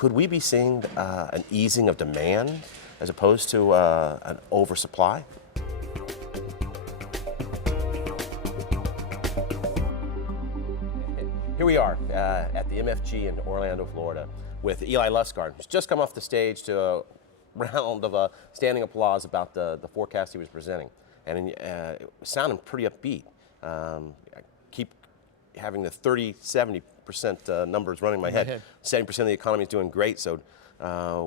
could we be seeing an easing of demand as opposed to an oversupply? Here we are at the MFG in Orlando, Florida, with Eli Lustgarten, who's just come off the stage to a round of standing applause about the forecast he was presenting. And it was sounding pretty upbeat. I keep having the 30-70% numbers running in my head. 70% of the economy is doing great, so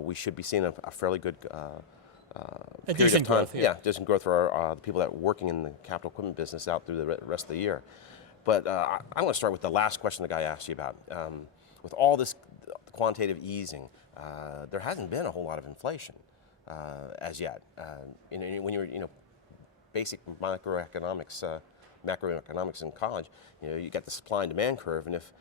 we should be seeing a fairly good period of time. Growth, yeah, decent growth for the people that are working in the capital equipment business out through the rest of the year. But I want to start with the last question the guy asked you about. With all this quantitative easing, there hasn't been a whole lot of inflation as yet. When you're, basic macroeconomics in college, you got the supply and demand curve, and if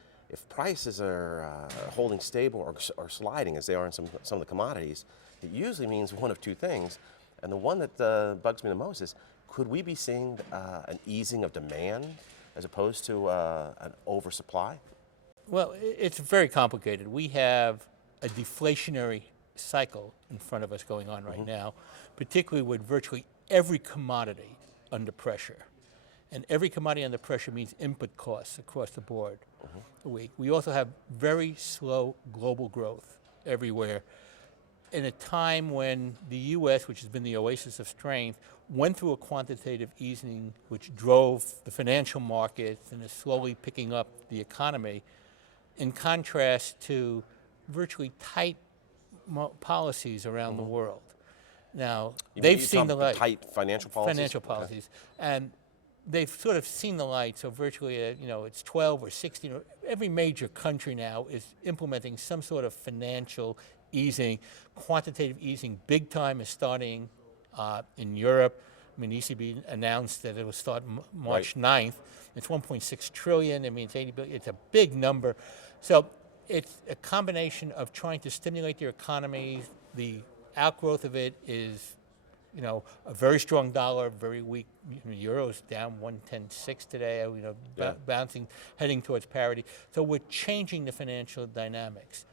prices are holding stable or sliding as they are in some of the commodities, it usually means one of two things. And the one that bugs me the most is, could we be seeing an easing of demand as opposed to an oversupply? Well, it's very complicated. We have a deflationary cycle in front of us going on right now, particularly with virtually every commodity under pressure. And every commodity under pressure means input costs across the board. We also have very slow global growth everywhere. In a time when the U.S., which has been the oasis of strength, went through a quantitative easing which drove the financial markets and is slowly picking up the economy, in contrast to virtually tight policies around the world. Now, they've seen the light. Tight financial policies? Financial policies. And they've sort of seen the light, so virtually, it's 12 or 16, or every major country now is implementing some sort of financial easing. Quantitative easing, big time, is starting in Europe. I mean, ECB announced that it will start March 9th. It's 1.6 trillion. I mean, it's 80 billion. It's a big number. So it's a combination of trying to stimulate their economies. The outgrowth of it is, a very strong dollar, very weak. Euro's down 110.6 today. Bouncing, heading towards parity. So we're changing the financial dynamics.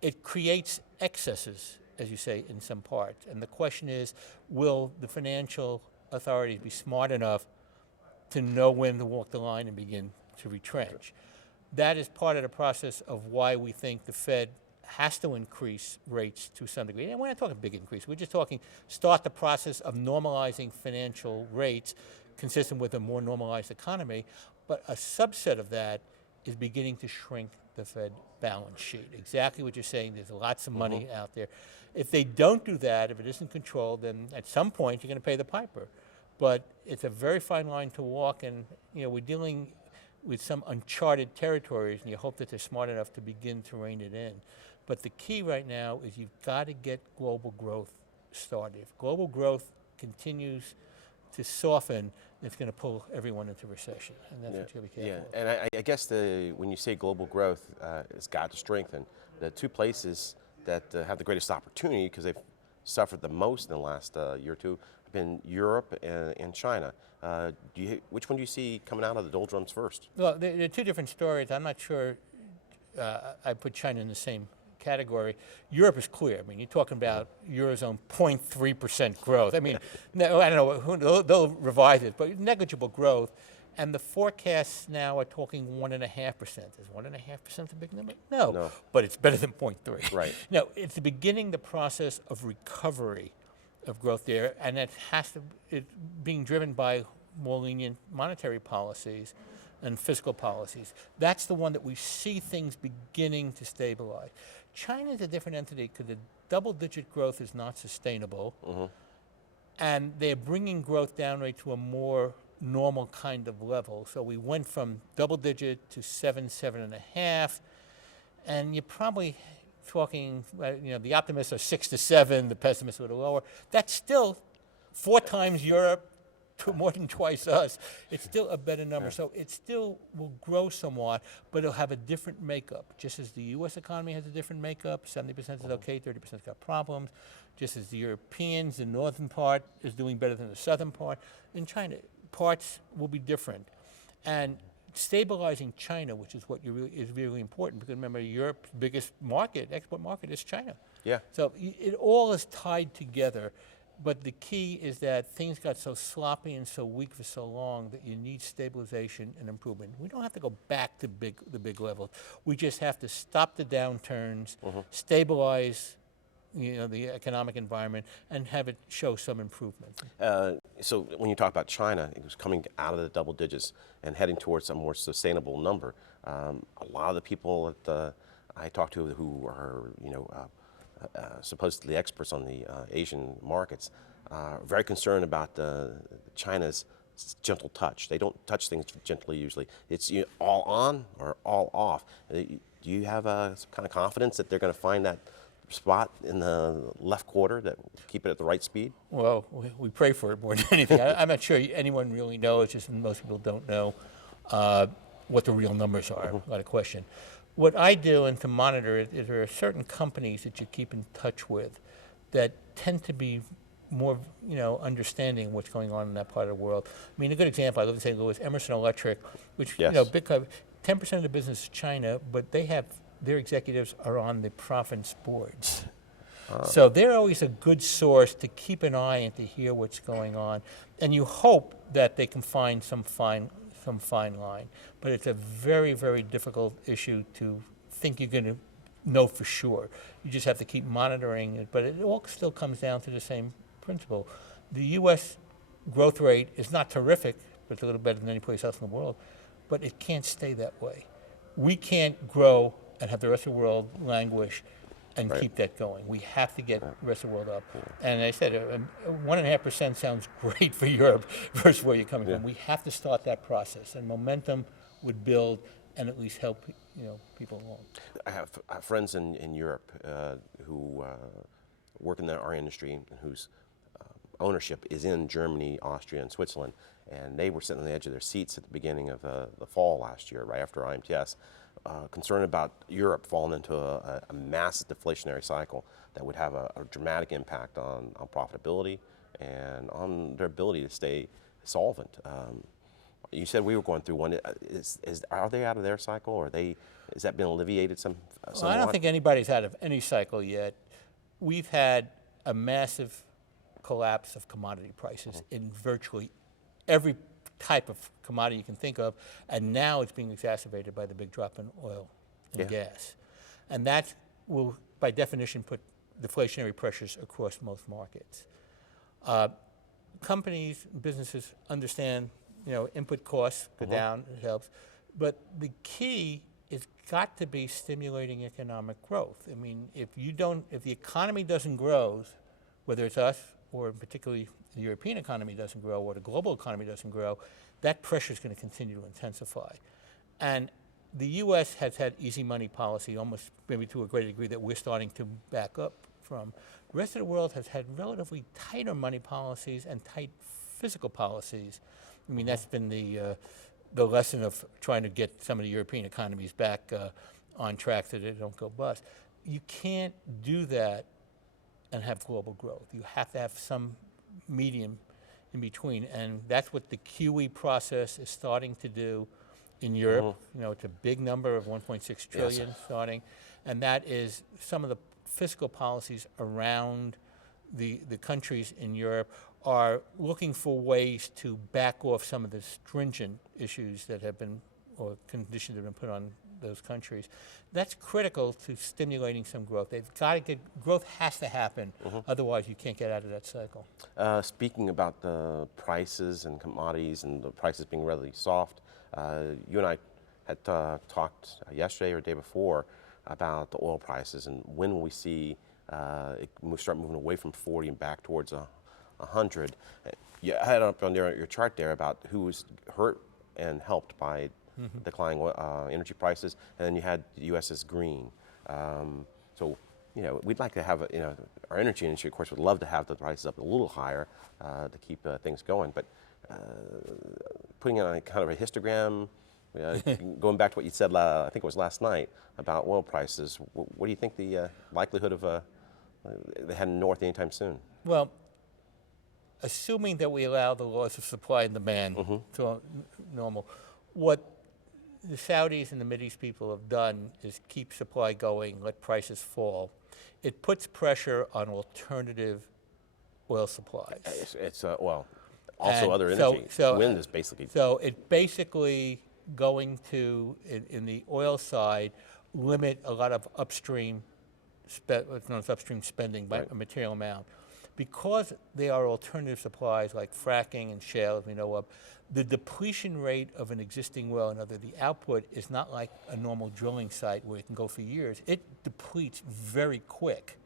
It creates excesses, as you say, in some parts. And the question is, will the financial authorities be smart enough to know when to walk the line and begin to retrench? That is part of the process of why we think the Fed has to increase rates to some degree. And we're not talking big increase. We're just talking start the process of normalizing financial rates consistent with a more normalized economy. But a subset of that is beginning to shrink the Fed balance sheet. Exactly what you're saying. There's lots of money out there. If they don't do that, if it isn't controlled, then at some point you're going to pay the piper. But it's a very fine line to walk, and we're dealing with some uncharted territories, and you hope that they're smart enough to begin to rein it in. But the key right now is you've got to get global growth started. If global growth continues to soften, it's going to pull everyone into recession, and that's what you got to be careful of. And I guess when you say global growth, it's got to strengthen. The two places that have the greatest opportunity, because they've suffered the most in the last year or two, have been Europe and China. Which one do you see coming out of the doldrums first? Well, there are two different stories. I'm not sure I put China in the same category. Europe is clear. I mean, you're talking about Eurozone 0.3% growth. I mean, I don't know, they'll revise it, but negligible growth. And the forecasts now are talking 1.5%. Is 1.5% a big number? No, but it's better than 0.3. Right. No, it's beginning the process of recovery of growth there, and it's being driven by more lenient monetary policies and fiscal policies. That's the one that we see things beginning to stabilize. China is a different entity because the double-digit growth is not sustainable, and they're bringing growth down rate to a more normal kind of level. So we went from double-digit to 7.5, and you're probably talking, the optimists are 6 to 7, the pessimists are a little lower. That's still 4 times Europe, more than twice us. It's still a better number. So it still will grow somewhat, but it'll have a different makeup. Just as the U.S. economy has a different makeup, 70% is okay, 30% got problems. Just as the Europeans, the northern part is doing better than the southern part. In China, parts will be different. And stabilizing China, which is what is really important, because remember, Europe's biggest export market is China. Yeah. So it all is tied together, but the key is that things got so sloppy and so weak for so long that you need stabilization and improvement. We don't have to go back to the big levels. We just have to stop the downturns, stabilize the economic environment, and have it show some improvement. So when you talk about China, it was coming out of the double digits and heading towards a more sustainable number. A lot of the people that I talk to who are, supposedly experts on the Asian markets, are very concerned about China's gentle touch. They don't touch things gently usually. It's all on or all off. Do you have some kind of confidence that they're going to find that spot in the left quarter that keep it at the right speed? Well, we pray for it more than anything. I'm not sure anyone really knows, just most people don't know what the real numbers are, without a question. What I do, and to monitor it, is there are certain companies that you keep in touch with that tend to be more, understanding what's going on in that part of the world. I mean, a good example, I live in St. Louis, Emerson Electric, which, big company, 10% of the business is China, but their executives are on the province boards. So they're always a good source to keep an eye and to hear what's going on. And you hope that they can find some fine line. But it's a very, very difficult issue to think you're going to know for sure. You just have to keep monitoring it. But it all still comes down to the same principle. The U.S. growth rate is not terrific, but it's a little better than any place else in the world. But it can't stay that way. We can't grow and have the rest of the world languish and keep that going. We have to get the rest of the world up. And I said, 1.5% sounds great for Europe versus where you're coming from. We have to start that process, and momentum would build and at least help people along. I have friends in Europe who work in our industry and whose ownership is in Germany, Austria, and Switzerland, and they were sitting on the edge of their seats at the beginning of the fall last year, right after IMTS, concerned about Europe falling into a massive deflationary cycle that would have a dramatic impact on profitability and on their ability to stay solvent. You said we were going through one. Are they out of their cycle, or has that been alleviated somewhat? Well, I don't think anybody's out of any cycle yet. We've had a massive collapse of commodity prices in virtually every type of commodity you can think of, and now it's being exacerbated by the big drop in oil and gas. And that will, by definition, put deflationary pressures across most markets. Companies, businesses understand, input costs go down, it helps, but the key is got to be stimulating economic growth. I mean, if the economy doesn't grow, whether it's us or particularly the European economy doesn't grow or the global economy doesn't grow, that pressure is going to continue to intensify. And the U.S. has had easy money policy, almost maybe to a greater degree that we're starting to back up from. The rest of the world has had relatively tighter money policies and tight fiscal policies. I mean, that's been the lesson of trying to get some of the European economies back on track so they don't go bust. You can't do that and have global growth. You have to have some medium in between, and that's what the QE process is starting to do in Europe. It's a big number of 1.6 trillion starting, and that is some of the fiscal policies around the countries in Europe are looking for ways to back off some of the stringent issues that have been, or conditions that have been put on those countries. That's critical to stimulating some growth. They've got to growth has to happen, otherwise you can't get out of that cycle. Speaking about the prices and commodities and the prices being relatively soft, you and I had talked yesterday or the day before about the oil prices and when will we see it start moving away from 40 and back towards 100. You had up on your chart there about who was hurt and helped by declining energy prices, and then you had the U.S. as green. So, we'd like to have, our energy industry, of course, would love to have the prices up a little higher to keep things going. But putting on kind of a histogram, going back to what you said, I think it was last night, about oil prices, what do you think the likelihood of they heading north anytime soon? Well, assuming that we allow the laws of supply and demand to normal, what the Saudis and the Mideast people have done is keep supply going, let prices fall. It puts pressure on alternative oil supplies. It's well, also And other so- energy. so, Wind is basically. So it basically going to, in the oil side, limit a lot of upstream, what's known as upstream spending by Right. a material amount. Because they are alternative supplies like fracking and shale, as we know of, the depletion rate of an existing well, in other words, the output is not like a normal drilling site where it can go for years. It depletes very quick.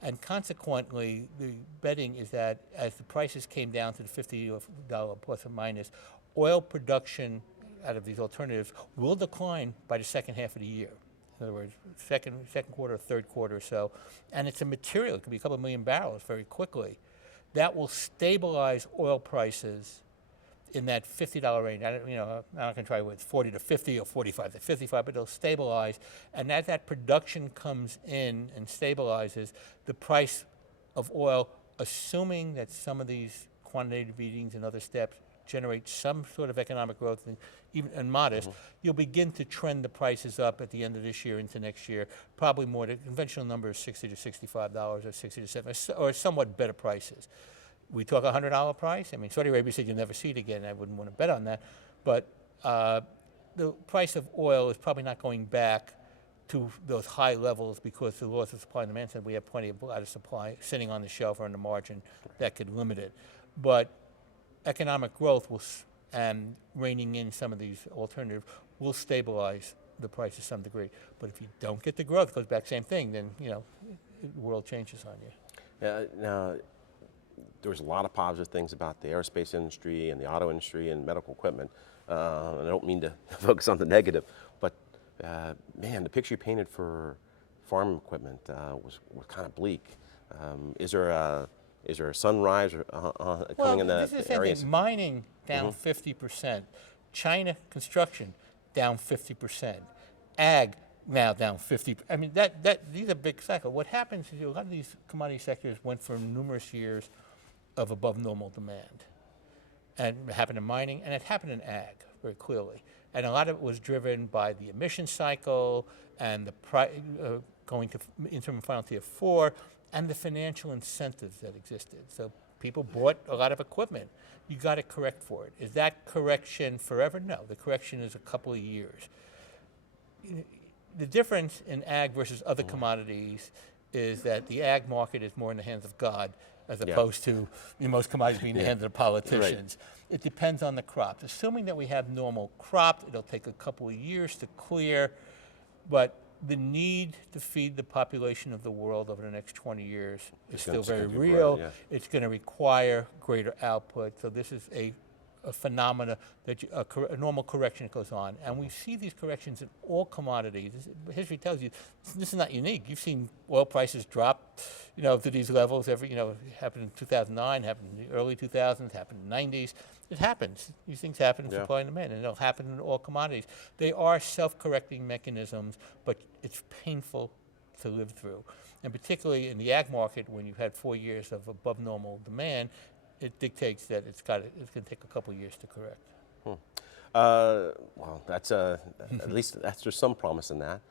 And consequently, the betting is that as the prices came down to the $50 plus or minus, oil production out of these alternatives will decline by the second half of the year. In other words, second quarter, third quarter or so. And it's a material, it could be a couple million barrels very quickly. That will stabilize oil prices in that $50 range. I'm not going to try with 40 to 50 or 45 to 55, but it'll stabilize. And as that production comes in and stabilizes, the price of oil, assuming that some of these quantitative easings and other steps generate some sort of economic growth, and modest, you'll begin to trend the prices up at the end of this year into next year. Probably more. The conventional number is $60 to $65 or 60 to 70, or somewhat better prices. We talk $100 price. I mean, Saudi Arabia said you'll never see it again. I wouldn't want to bet on that. But the price of oil is probably not going back to those high levels because the laws of supply and demand said we have a lot of supply sitting on the shelf or on the margin that could limit it. But economic growth and reining in some of these alternatives will stabilize the price to some degree. But if you don't get the growth, it goes back same thing, then the world changes on you. Now, there's a lot of positive things about the aerospace industry and the auto industry and medical equipment. And I don't mean to focus on the negative, but man, the picture you painted for farm equipment was kind of bleak. Is there a sunrise coming in that this is the area? same thing. Mining down 50%. China construction down 50%. Ag now down 50%. I mean, these are big cycles. What happens is a lot of these commodity sectors went for numerous years of above normal demand. And it happened in mining, and it happened in ag very clearly. And a lot of it was driven by the emission cycle and the going to interim and final tier 4 and the financial incentives that existed. So people bought a lot of equipment. You got to correct for it. Is that correction forever? No, the correction is a couple of years. The difference in ag versus other commodities is that the ag market is more in the hands of God as opposed to most commodities being in the hands of the politicians. Right. It depends on the crops. Assuming that we have normal crops, it'll take a couple of years to clear, but the need to feed the population of the world over the next 20 years is still very real. It's going to require greater output. So this is a phenomena that a normal correction goes on. And we see these corrections in all commodities. History tells you this is not unique. You've seen oil prices drop, to these levels. Happened in 2009, happened in the early 2000s, happened in the 90s. It happens. These things happen in supply and demand, and it'll happen in all commodities. They are self-correcting mechanisms, but it's painful to live through. And particularly in the ag market, when you've had 4 years of above normal demand, it dictates that it's going to take a couple of years to correct. Well, that's at least there's some promise in that.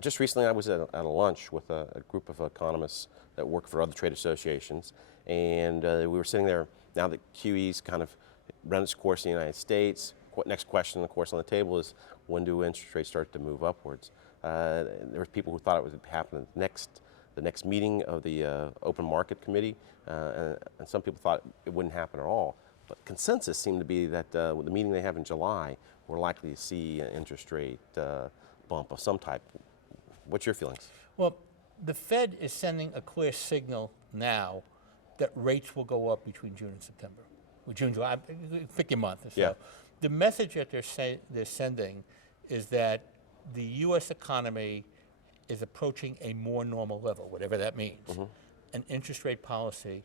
Just recently, I was at a lunch with a group of economists that work for other trade associations, and we were sitting there. Now that QE's kind of run its course in the United States, next question, of course, on the table is when do interest rates start to move upwards? There were people who thought it would happen the next meeting of the Open Market Committee, and some people thought it wouldn't happen at all. But consensus seemed to be that with the meeting they have in July, we're likely to see an interest rate bump of some type. What's your feelings? Well, the Fed is sending a clear signal now that rates will go up between June and September. Or June, July, pick your month. So the message that they're sending is that the U.S. economy is approaching a more normal level, whatever that means. And interest rate policy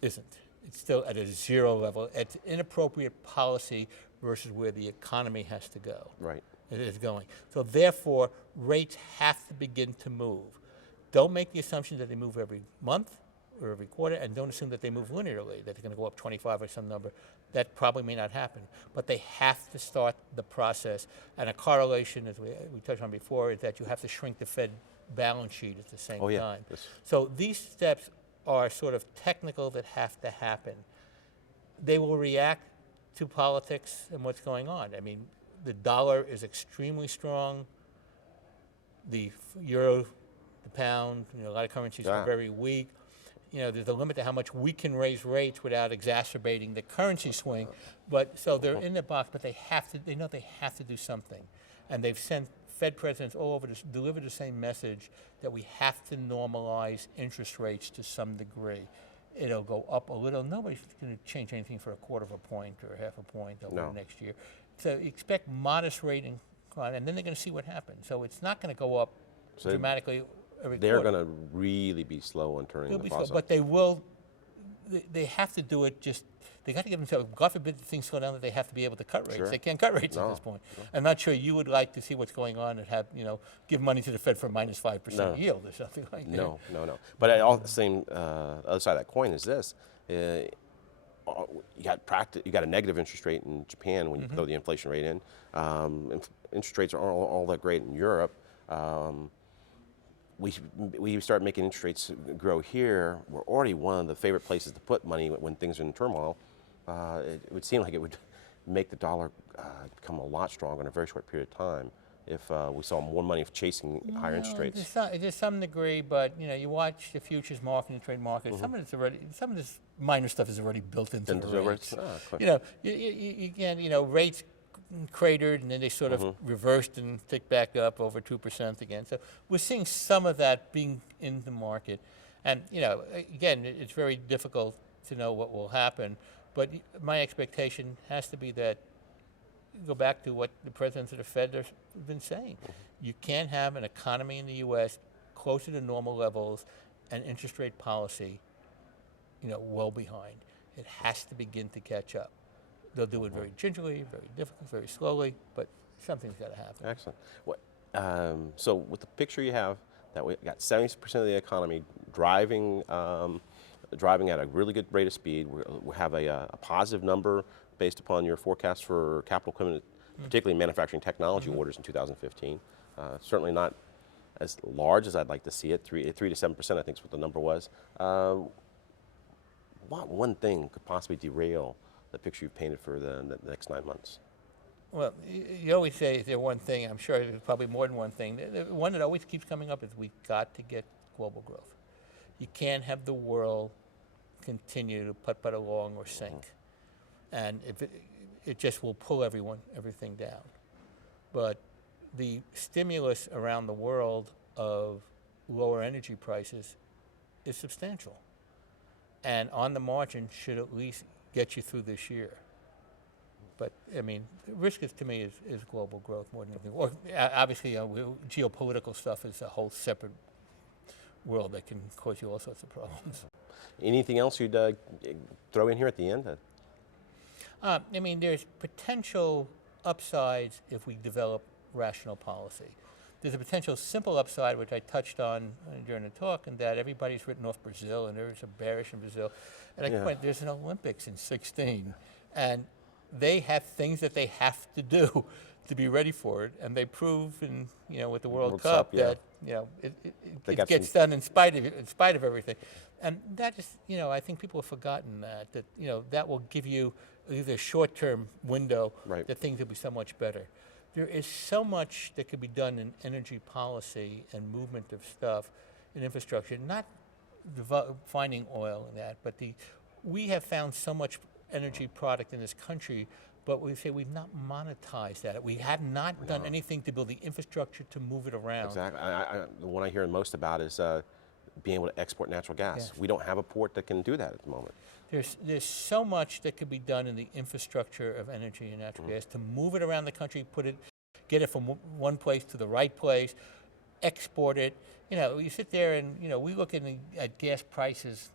isn't. It's still at a zero level. It's inappropriate policy versus where the economy has to go. Right. It is going. So therefore, rates have to begin to move. Don't make the assumption that they move every month or every quarter, and don't assume that they move linearly, that they're going to go up 25 or some number. That probably may not happen. But they have to start the process. And a correlation, as we touched on before, is that you have to shrink the Fed balance sheet at the same time. Yes. So these steps are sort of technical that have to happen. They will react to politics and what's going on. I mean, the dollar is extremely strong. The euro, the pound, a lot of currencies are very weak. There's a limit to how much we can raise rates without exacerbating the currency swing. But so they're in the box, but they know they have to do something. And they've sent Fed presidents all over to deliver the same message that we have to normalize interest rates to some degree. It'll go up a little. Nobody's going to change anything for a quarter of a point or half a point over next year. So expect modest rate incline, and then they're going to see what happens. So it's not going to go up dramatically every They're quarter. going to really be slow on turning the faucet. But they will. They have to do it just. They got to give themselves. God forbid things slow down, that they have to be able to cut rates. Sure. They can't cut rates at this point. I'm not sure you would like to see what's going on and have give money to the Fed for minus 5% yield or something like that. No. But at all the same other side of that coin is this: you got a negative interest rate in Japan when you throw the inflation rate in. Interest rates are all that great in Europe. We start making interest rates grow here. We're already one of the favorite places to put money when things are in turmoil. It would seem like it would make the dollar become a lot stronger in a very short period of time if we saw more money chasing higher interest rates. To some degree, but you watch the futures market and trade market. Some of this minor stuff is already built into the rates. Rates cratered and then they sort of reversed and ticked back up over 2% again. So we're seeing some of that being in the market. And, again, it's very difficult to know what will happen. But my expectation has to be that, go back to what the presidents of the Fed have been saying. You can't have an economy in the U.S. closer to normal levels and interest rate policy, well behind. It has to begin to catch up. They'll do it very gingerly, very difficult, very slowly, but something's got to happen. Excellent. So with the picture you have, that we got 70% of the economy driving at a really good rate of speed. We have a positive number based upon your forecast for capital equipment, particularly manufacturing technology orders in 2015. Certainly not as large as I'd like to see it. 3 to 7%, I think, is what the number was. What one thing could possibly derail the picture you've painted for the next 9 months? Well, you always say there's one thing. I'm sure there's probably more than one thing. The one that always keeps coming up is we've got to get global growth. You can't have the world continue to putt along or sink. And if it just will pull everything down. But the stimulus around the world of lower energy prices is substantial. And on the margin should at least get you through this year. But I mean, the risk to me is global growth more than anything. Or obviously, geopolitical stuff is a whole separate world that can cause you all sorts of problems. Anything else you'd throw in here at the end? I mean, there's potential upsides if we develop rational policy. There's a potential simple upside, which I touched on during the talk, and that everybody's written off Brazil, and there's a bearish in Brazil. And I can point, there's an Olympics in 16, and they have things that they have to do to be ready for it, and they prove with the World Cup that it gets done in spite of everything. And that is, I think people have forgotten that that will give you either a short-term window that things will be so much better. There is so much that could be done in energy policy and movement of stuff in infrastructure, not finding oil and that, but we have found so much energy product in this country, but we say we've not monetized that. We have not done anything to build the infrastructure to move it around. Exactly. The one I hear most about is being able to export natural gas. Yes. We don't have a port that can do that at the moment. There's so much that could be done in the infrastructure of energy and natural gas to move it around the country, get it from one place to the right place, export it. You sit there and we look at gas prices,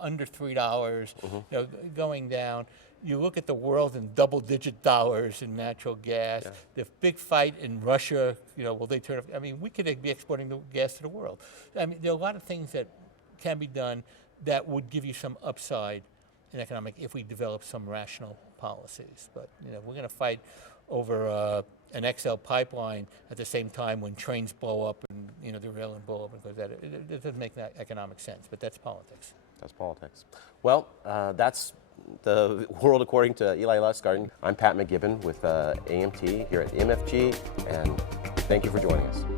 under $3, going down. You look at the world in double-digit dollars in natural gas. Yeah. The big fight in Russia, will they turn off? I mean, we could be exporting the gas to the world. I mean, there are a lot of things that can be done that would give you some upside in economic if we develop some rational policies. But we're going to fight over an XL pipeline at the same time when trains blow up and the rail and blow up, because it doesn't make that economic sense. But that's politics. That's politics. Well, that's the world according to Eli Lustgarten. I'm Pat McGibbon with AMT here at MFG, and thank you for joining us.